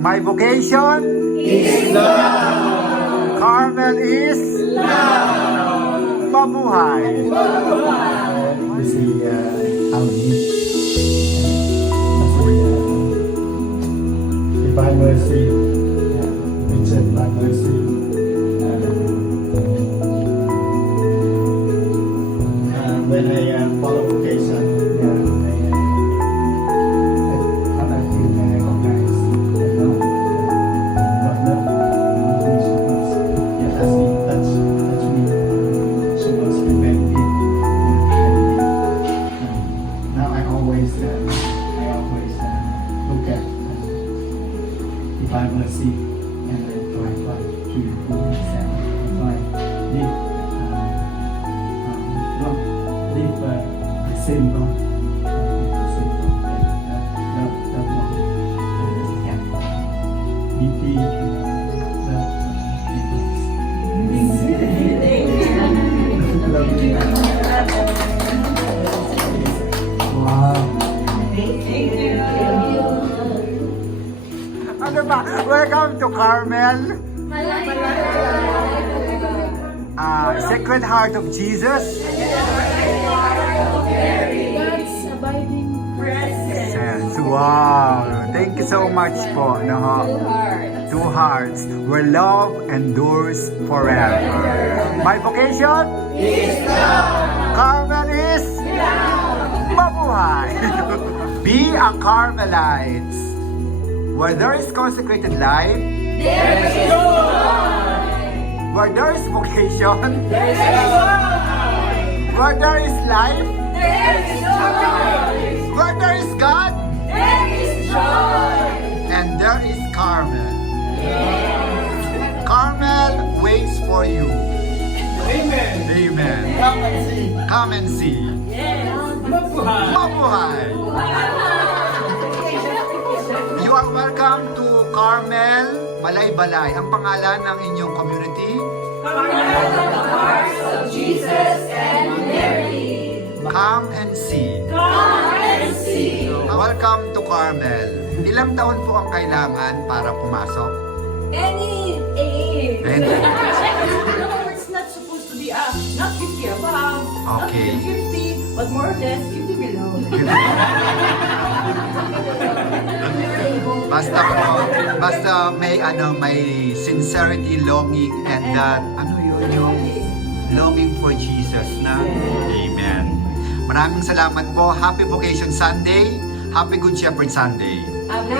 My vocation is love. Carmel is Love. mabuhay. We see our need. Divine mercy, return by mercy. When I follow vocation, I feel recognized and know God love me so much. Yeah, touch me so much and very deep. Now I always look at divine mercy and I try to improve myself. I try live the same God. The same God. That one can be deep. Wow. Ano ba? Welcome to Carmel. Sacred Heart of Jesus. God's abiding presence. Yes. Wow. Thank you so much po. No, ho? Two hearts where love endures forever. My vocation Is love. Carmel is mabuhay. Be a Carmelite. Where there is consecrated life, There is joy. where there is vocation, There is joy. where there is life, There is joy. where there is God, There is joy. and there is Carmel. Carmel waits for you. Amen. Amen. Come and see. Come and see. Mabuhay. You are welcome to Carmel Balay-Balay. Ang pangalan ng inyong community? Hearts of Jesus and Mary. Come and see. Come and see. Welcome to Carmel. Ilang taon po ang kailangan para pumasok? Any age. And, It's not supposed to be not 50 above, Okay. not 50, but more or less 50 below. basta may sincerity, longing, and that, yung longing for Jesus na. Amen. Maraming salamat po. Happy Vocation Sunday. Happy Good Shepherd Sunday. Happy